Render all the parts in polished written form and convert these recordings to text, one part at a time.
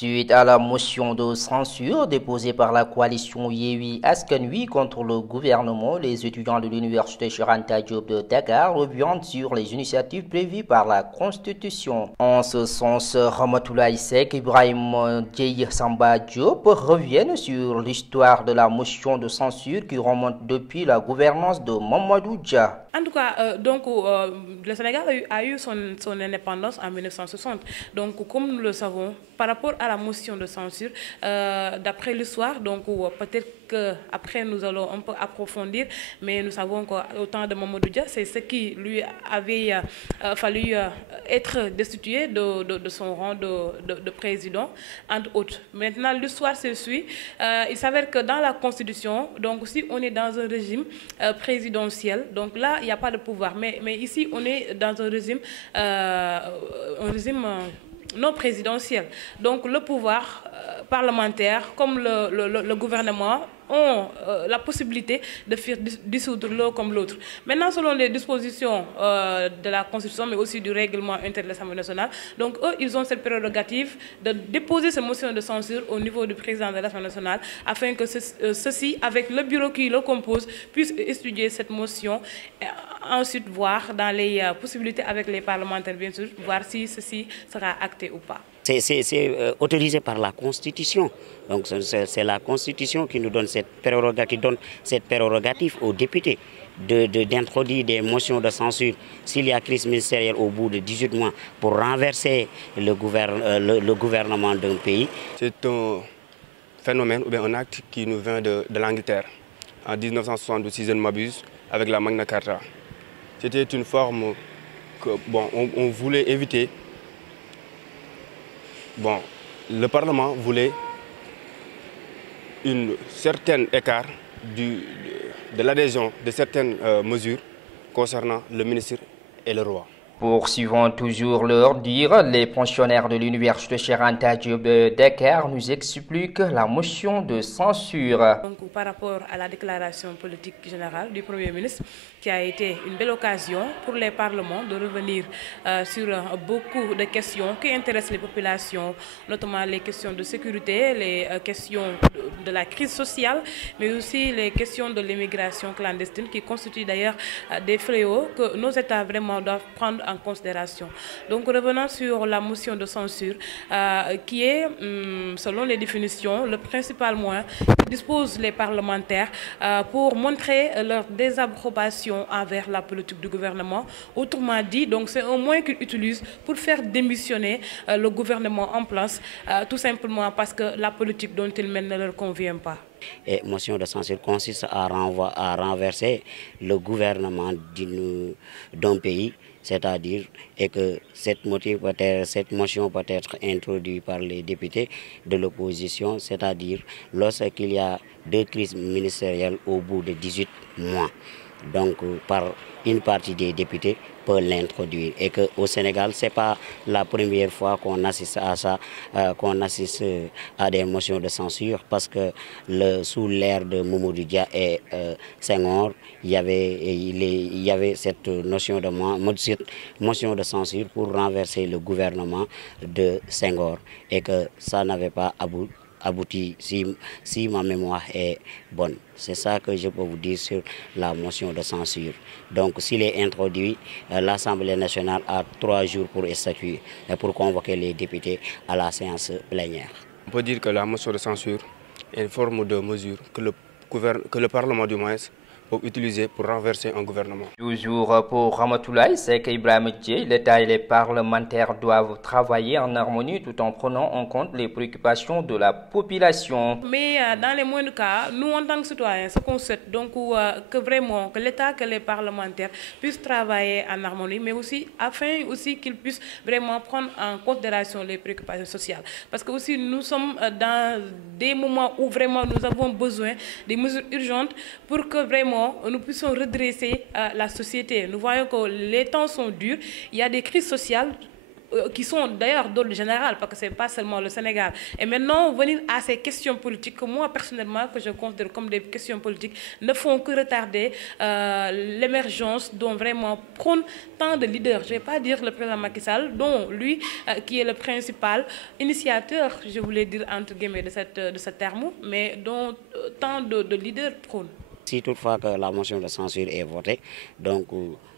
Suite à la motion de censure déposée par la coalition Yewwi Askan Wi contre le gouvernement, les étudiants de l'université Cheikh Anta Diop de Dakar reviennent sur les initiatives prévues par la Constitution. En ce sens, Ramatoulaye Seck, Ibrahima Dieye Samba Diop reviennent sur l'histoire de la motion de censure qui remonte depuis la gouvernance de Mamadou Dia. En tout cas, le Sénégal a eu son indépendance en 1960. Donc, comme nous le savons, par rapport à la motion de censure, d'après l'histoire, donc peut-être qu'après nous allons un peu approfondir, mais nous savons qu'au temps de Mamadou Dia, c'est ce qui lui avait fallu être destitué de son rang de président, entre autres. Maintenant, l'histoire se suit. Il s'avère que dans la Constitution, donc si on est dans un régime présidentiel, donc là, il n'y a pas de pouvoir. Mais ici, on est dans un régime non présidentiel. Donc le pouvoir parlementaire, comme le gouvernement, ont la possibilité de faire dissoudre l'un comme l'autre. Maintenant, selon les dispositions de la Constitution, mais aussi du règlement intérieur de l'Assemblée nationale, donc eux, ils ont cette prérogative de déposer cette motion de censure au niveau du président de l'Assemblée nationale, afin que ceci, avec le bureau qui le compose, puisse étudier cette motion, et ensuite voir dans les possibilités avec les parlementaires, bien sûr, voir si ceci sera acté ou pas. C'est autorisé par la Constitution. Donc c'est la Constitution qui nous donne cette prérogative aux députés d'introduire des motions de censure s'il y a crise ministérielle au bout de 18 mois pour renverser le gouvernement d'un pays. C'est un phénomène ou bien un acte qui nous vient de l'Angleterre en 1972, si je ne m'abuse, avec la Magna Carta. C'était une forme que on voulait éviter. Le Parlement voulait un certain écart de l'adhésion de certaines mesures concernant le ministre et le roi. Poursuivant toujours leur dire, les pensionnaires de l'université Cheikh Anta Diop de Dakar nous expliquent la motion de censure. Donc, par rapport à la déclaration politique générale du Premier ministre, qui a été une belle occasion pour les parlements de revenir sur beaucoup de questions qui intéressent les populations, notamment les questions de sécurité, les questions de la crise sociale, mais aussi les questions de l'immigration clandestine, qui constituent d'ailleurs des fléaux que nos États vraiment doivent prendre en considération. Donc revenons sur la motion de censure qui est, selon les définitions, le principal moyen que disposent les parlementaires pour montrer leur désapprobation envers la politique du gouvernement. Autrement dit, donc c'est un moyen qu'ils utilisent pour faire démissionner le gouvernement en place, tout simplement parce que la politique dont ils mènent ne leur convient pas. Et motion de censure consiste à renverser le gouvernement d'un pays, c'est-à-dire que cette motion peut être introduite par les députés de l'opposition, c'est-à-dire lorsqu'il y a deux crises ministérielles au bout de 18 mois. Donc par une partie des députés peut l'introduire. Et qu'au Sénégal, ce n'est pas la première fois qu'on assiste à ça, qu'on assiste à des motions de censure, parce que sous l'ère de Mamadou Dia et Senghor, il y avait cette motion de censure pour renverser le gouvernement de Senghor, et que ça n'avait pas abouti, si ma mémoire est bonne. C'est ça que je peux vous dire sur la motion de censure. Donc s'il est introduit, l'Assemblée nationale a 3 jours pour statuer et pour convoquer les députés à la séance plénière. On peut dire que la motion de censure est une forme de mesure que le Parlement du moins peut utiliser pour renverser un gouvernement. Toujours pour Ramatoulaye Seck et Ibrahima Dieye, l'État et les parlementaires doivent travailler en harmonie tout en prenant en compte les préoccupations de la population. Mais dans les moindres cas, nous en tant que citoyens, ce qu'on souhaite, donc que vraiment que l'État, que les parlementaires puissent travailler en harmonie, mais aussi afin qu'ils puissent vraiment prendre en considération les préoccupations sociales. Parce que aussi nous sommes dans des moments où vraiment nous avons besoin des mesures urgentes pour que vraiment nous puissions redresser la société. Nous voyons que les temps sont durs, il y a des crises sociales qui sont d'ailleurs d'ordre général, parce que ce n'est pas seulement le Sénégal. Et maintenant, venir à ces questions politiques, que moi personnellement, que je considère comme des questions politiques, ne font que retarder l'émergence dont vraiment prône tant de leaders. Je ne vais pas dire le président Macky Sall, dont lui, qui est le principal initiateur, je voulais dire entre guillemets, de ce terme, mais dont tant de leaders prônent. Si toutefois que la motion de censure est votée, donc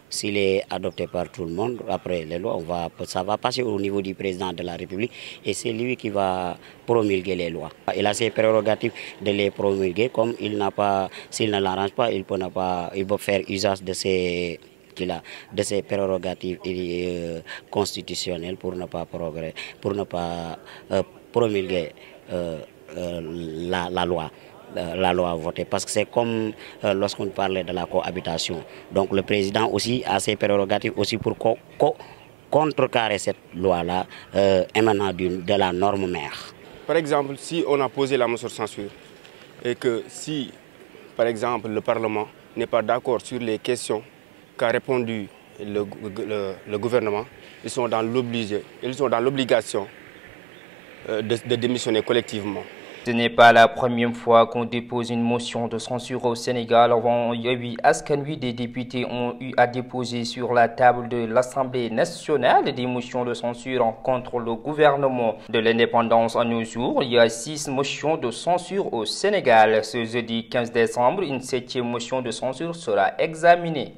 s'il est adopté par tout le monde, après les lois, ça va passer au niveau du président de la République et c'est lui qui va promulguer les lois. Il a ses prérogatives de les promulguer, comme il n'a pas, s'il ne l'arrange pas, il peut faire usage de ses prérogatives constitutionnelles pour ne pas promulguer la loi. La loi votée, parce que c'est comme lorsqu'on parlait de la cohabitation. Donc le président aussi a ses prérogatives aussi pour contrecarrer cette loi-là émanant de la norme mère. Par exemple, si on a posé la motion de censure et que si, par exemple, le Parlement n'est pas d'accord sur les questions qu'a répondu le gouvernement, ils sont dans l'obligation de démissionner collectivement. Ce n'est pas la première fois qu'on dépose une motion de censure au Sénégal. Avant Yewwi Askan Wi, des députés ont eu à déposer sur la table de l'Assemblée nationale des motions de censure contre le gouvernement de l'indépendance à nos jours. Il y a 6 motions de censure au Sénégal. Ce jeudi 15 décembre, une 7e motion de censure sera examinée.